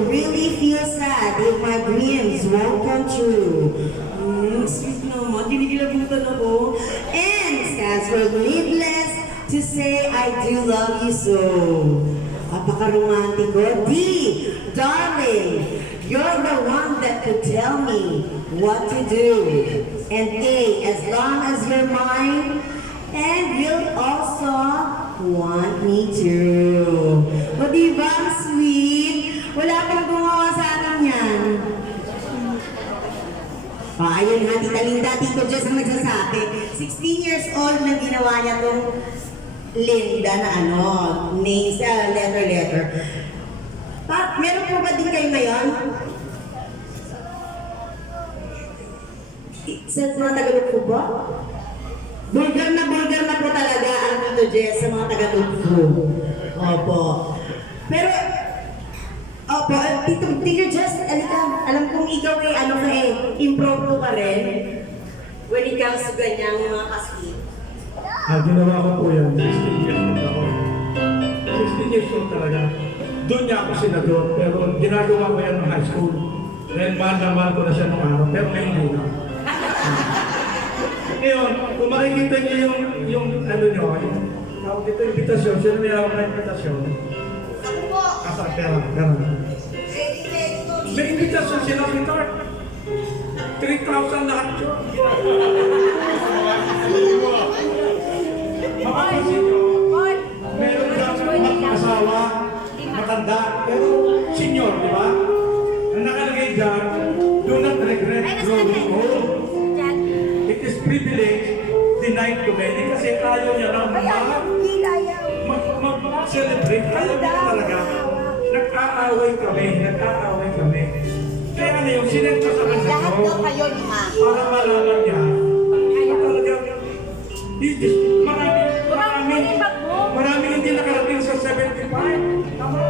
will really feel sad if my dreams won't come true. Sweet naman, dinigilabutan ako. And stands for needless to say I do love you so. Apaka-romantiko. D, darling, you're the one that could tell me what to do. And A, as long as you're mine, and you'll also want me to. O diba, ang sweet? Wala pang gumawa sa akin yan. Ayun nga, Tita Linda, Tito Jess ang nagsasabi. 16 years old na ginawa niya tong Linda na names, letter. Meron po ba din kayo ngayon? Sa mga Tagalog po ba? Bulgar na po talaga ang Tito Jess sa mga Tagalog po. Opo. Pero, opo, Tito Jess, alam kong ikaw impromptu ka rin when it comes to ganyang mga kasweet. Ginawa ko po yan, 16 years old ako. 16 years old talaga. Doon niya ako sinador, pero ginagawa ko yan ng high school. Dahil mahal na mahal ko na siya nung araw, pero ngayon hindi na. Ngayon, kung makikita niyo yung tawag dito, invitasyon, sino may hawak na invitasyon? Ako po! Asa, pera. May invitasyon sila, Richard. 3,000 lahat yun. Mapapansin nyo, meron kang mag-asawa, matanda, pero senior, di ba? Ang nakalagay dyan, do not regret growing old. It is privilege denied to many kasi ayaw niya na mag-celebrate. Ayaw niya talaga. Nag-aaway kami. Kaya ngayon, sinend ko sa kanya Lahat daw kayo ni Ma. para malaman niya. Maraming hindi nakarating sa 75. Tama?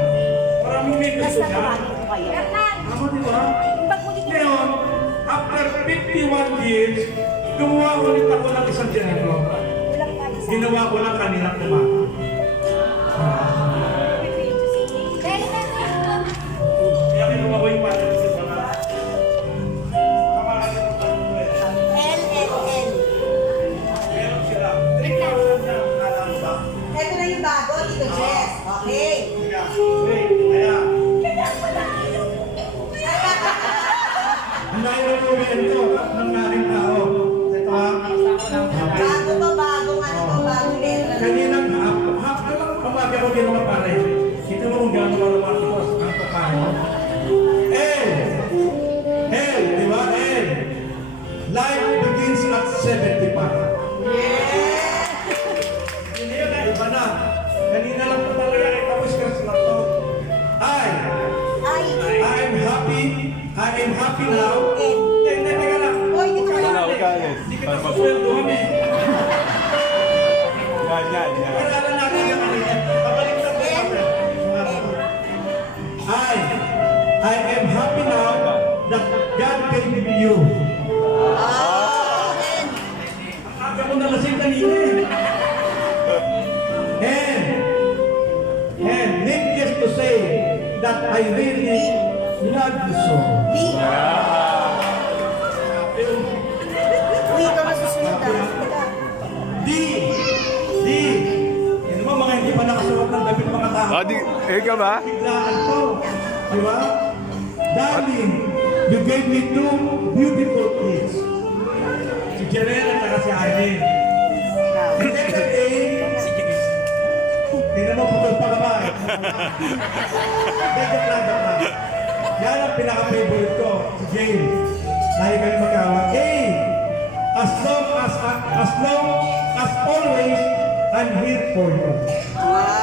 Maraming may gusto niya. Tama, di ba? Ngayon, after 51 years, gumawa ulit ako ng isang ganito. Ginawa ko lang kanilang umaga. Kaya kinuha ko yung pattern sa mga LLL. meron sila. 3,000 na alam ba? Ito na yung bago, Tito Jess. Okay. Kaya, ang dahil na po ito ng aking tao. Ito Bagong letra. kaninang hap ka lang umaga ko ginawa pare. Kita mo kung gano'n marumatikos ang pagkain. Di ba? Life begins at 75. Hindi yun na, iba na. Kanina lang po talaga ay kawiskers na to. I am happy now. Teka lang. Hindi kita susweldohan eh. Pag-aralan natin yung kanina. Pabalik sa paper. I am happy now that God gave me you. Ang aga ko nalasing kanina eh. And needless to say that I really love you so. Uy, ikaw masusunod D. Yan naman mga hindi pa nakasuot ng damit mga tao. Ikaw ba? Biglaan ko. Di ba? Darling, you gave me two beautiful kids. Si Jerel at saka si Arjen. Letter A. Tingnan mo, putol pa ka ba? Joke lang. Yan ang pinaka-favorite ko, si Jane. Dahil kami magkawa. A. As long as always, I'm here for you. Wow!